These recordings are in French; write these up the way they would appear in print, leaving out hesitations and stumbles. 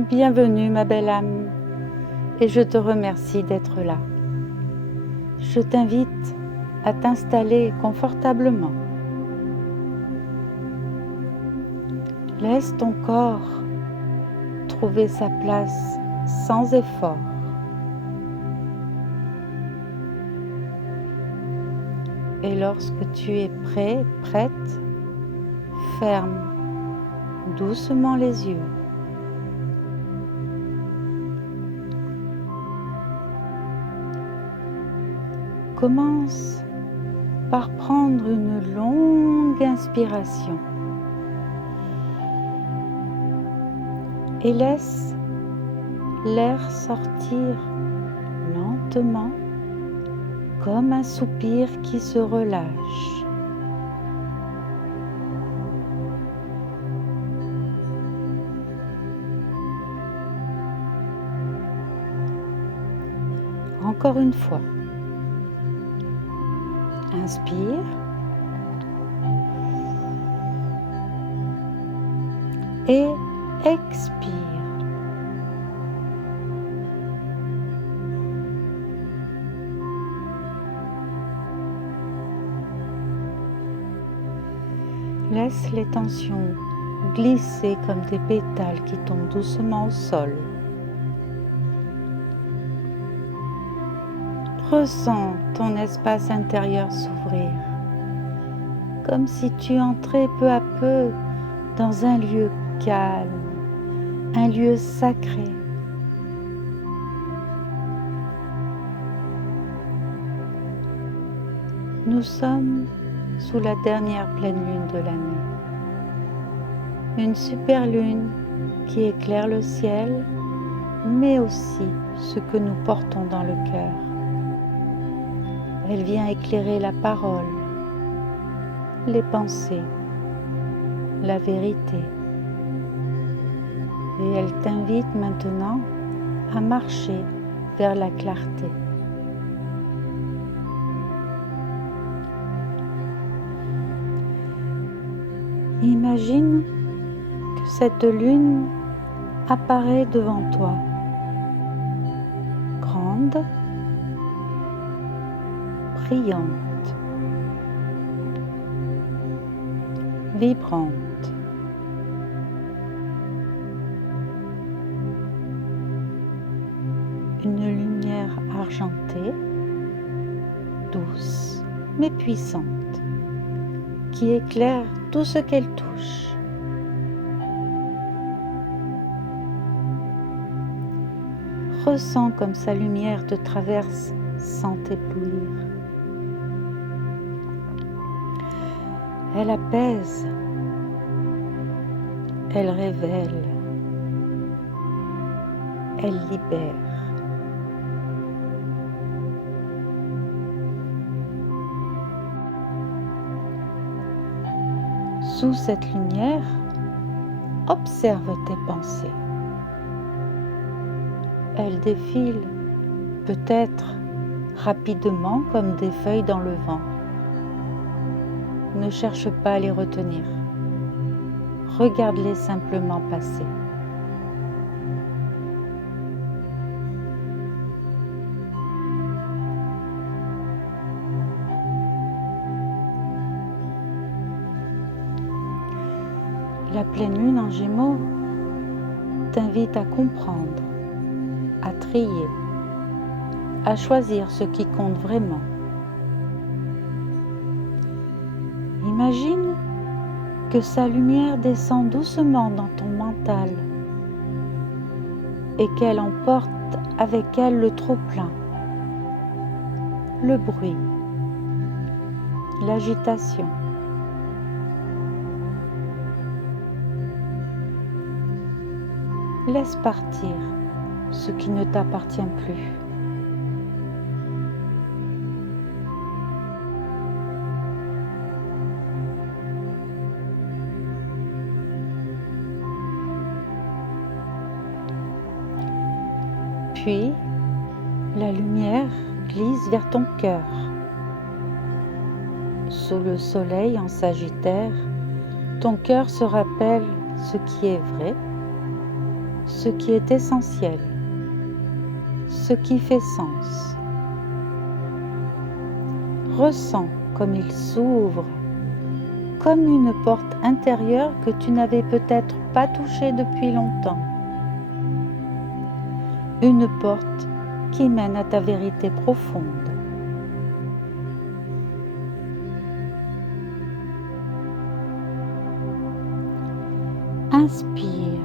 Bienvenue ma belle âme, et je te remercie d'être là. Je t'invite à t'installer confortablement. Laisse ton corps trouver sa place sans effort. Et lorsque tu es prêt, prête, ferme doucement les yeux. Commence par prendre une longue inspiration et laisse l'air sortir lentement comme un soupir qui se relâche. Encore une fois. Inspire. Et expire. Laisse les tensions glisser comme des pétales qui tombent doucement au sol. Ressens ton espace intérieur s'ouvrir, comme si tu entrais peu à peu dans un lieu calme, un lieu sacré. Nous sommes sous la dernière pleine lune de l'année. Une super lune qui éclaire le ciel, mais aussi ce que nous portons dans le cœur. Elle vient éclairer la parole, les pensées, la vérité. Et elle t'invite maintenant à marcher vers la clarté. Imagine que cette lune apparaît devant toi, grande, brillante, vibrante. Une lumière argentée, douce mais puissante, qui éclaire tout ce qu'elle touche. Ressens comme sa lumière te traverse sans t'éblouir. Elle apaise, elle révèle, elle libère. Sous cette lumière, observe tes pensées. Elles défilent, peut-être rapidement comme des feuilles dans le vent. Ne cherche pas à les retenir. Regarde-les simplement passer. La pleine lune en Gémeaux t'invite à comprendre, à trier, à choisir ce qui compte vraiment. Imagine que sa lumière descend doucement dans ton mental et qu'elle emporte avec elle le trop-plein, le bruit, l'agitation. Laisse partir ce qui ne t'appartient plus. Puis, la lumière glisse vers ton cœur. Sous le soleil en Sagittaire, ton cœur se rappelle ce qui est vrai ce qui est essentiel, ce qui fait sens. Ressens comme il s'ouvre, comme une porte intérieure que tu n'avais peut-être pas touchée depuis longtemps. Une porte qui mène à ta vérité profonde. Inspire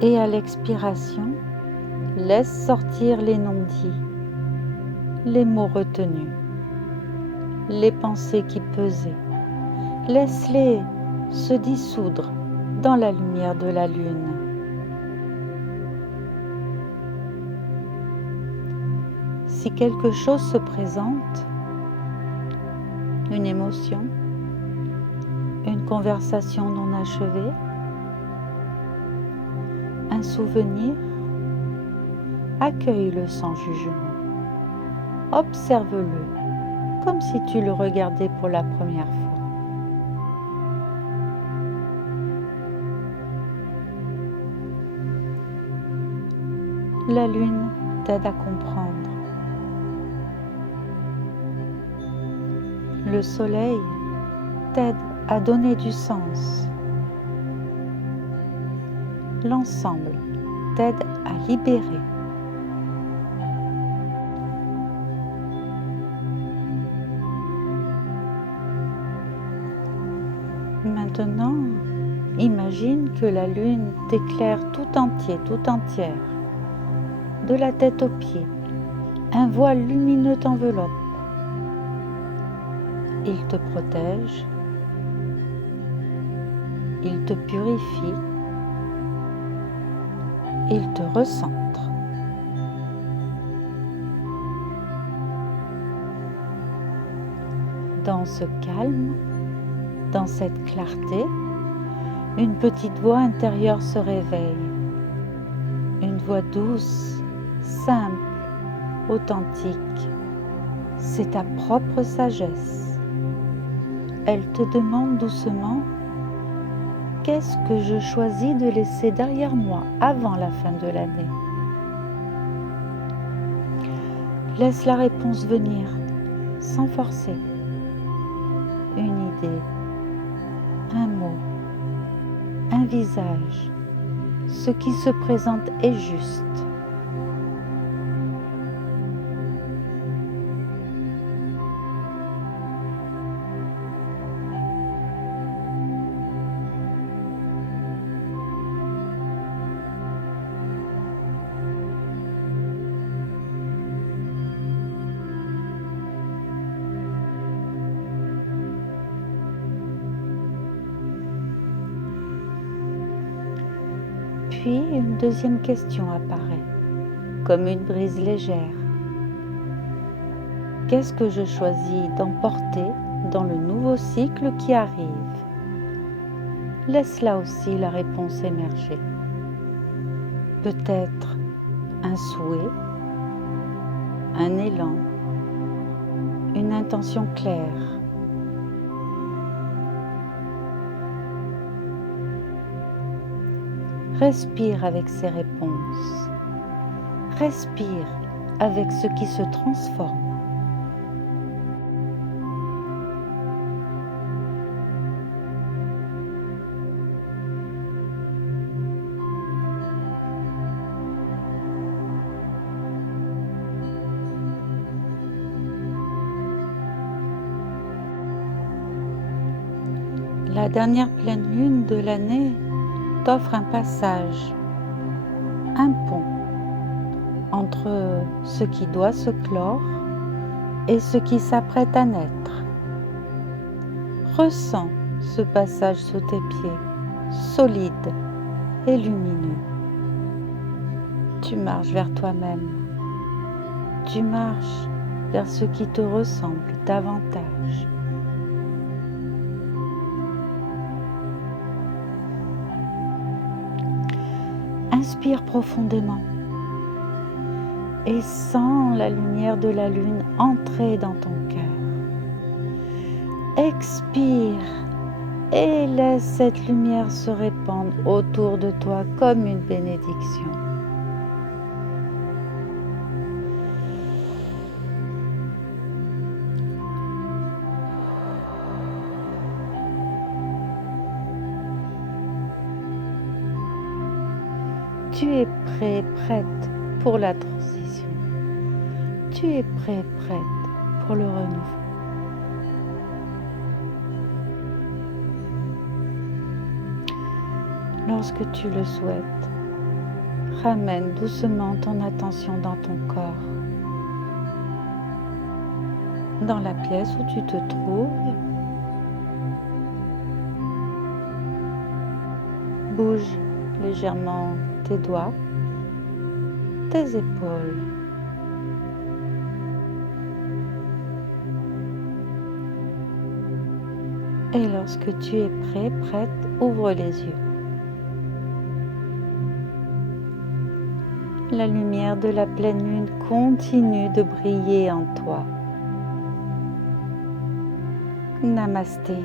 et à l'expiration, laisse sortir les non-dits, les mots retenus, les pensées qui pesaient. Laisse-les se dissoudre dans la lumière de la lune. Si quelque chose se présente, une émotion, une conversation non achevée, un souvenir, accueille-le sans jugement. Observe-le comme si tu le regardais pour la première fois. La lune t'aide à comprendre. Le soleil t'aide à donner du sens. L'ensemble t'aide à libérer. Maintenant, imagine que la lune t'éclaire tout entier, tout entière, de la tête aux pieds. Un voile lumineux t'enveloppe. Il te protège, il te purifie, il te recentre. Dans ce calme, dans cette clarté, une petite voix intérieure se réveille. Une voix douce, simple, authentique. C'est ta propre sagesse. Elle te demande doucement: qu'est-ce que je choisis de laisser derrière moi avant la fin de l'année? Laisse la réponse venir, sans forcer. Une idée, un mot, un visage, ce qui se présente est juste. Puis une deuxième question apparaît, comme une brise légère. Qu'est-ce que je choisis d'emporter dans le nouveau cycle qui arrive? Laisse là aussi la réponse émerger. Peut-être un souhait, un élan, une intention claire. Respire avec ces réponses. Respire avec ce qui se transforme. La dernière pleine lune de l'année t'offre un passage, un pont entre ce qui doit se clore et ce qui s'apprête à naître. Ressens ce passage sous tes pieds, solide et lumineux. Tu marches vers toi-même. Tu marches vers ce qui te ressemble davantage. Inspire profondément et sens la lumière de la lune entrer dans ton cœur. Expire et laisse cette lumière se répandre autour de toi comme une bénédiction. Tu es prêt, prête pour la transition. Tu es prêt, prête pour le renouveau. Lorsque tu le souhaites, ramène doucement ton attention dans ton corps, dans la pièce où tu te trouves. Bouge légèrement tes doigts, tes épaules. Et lorsque tu es prêt, prête, ouvre les yeux. La lumière de la pleine lune continue de briller en toi. Namasté.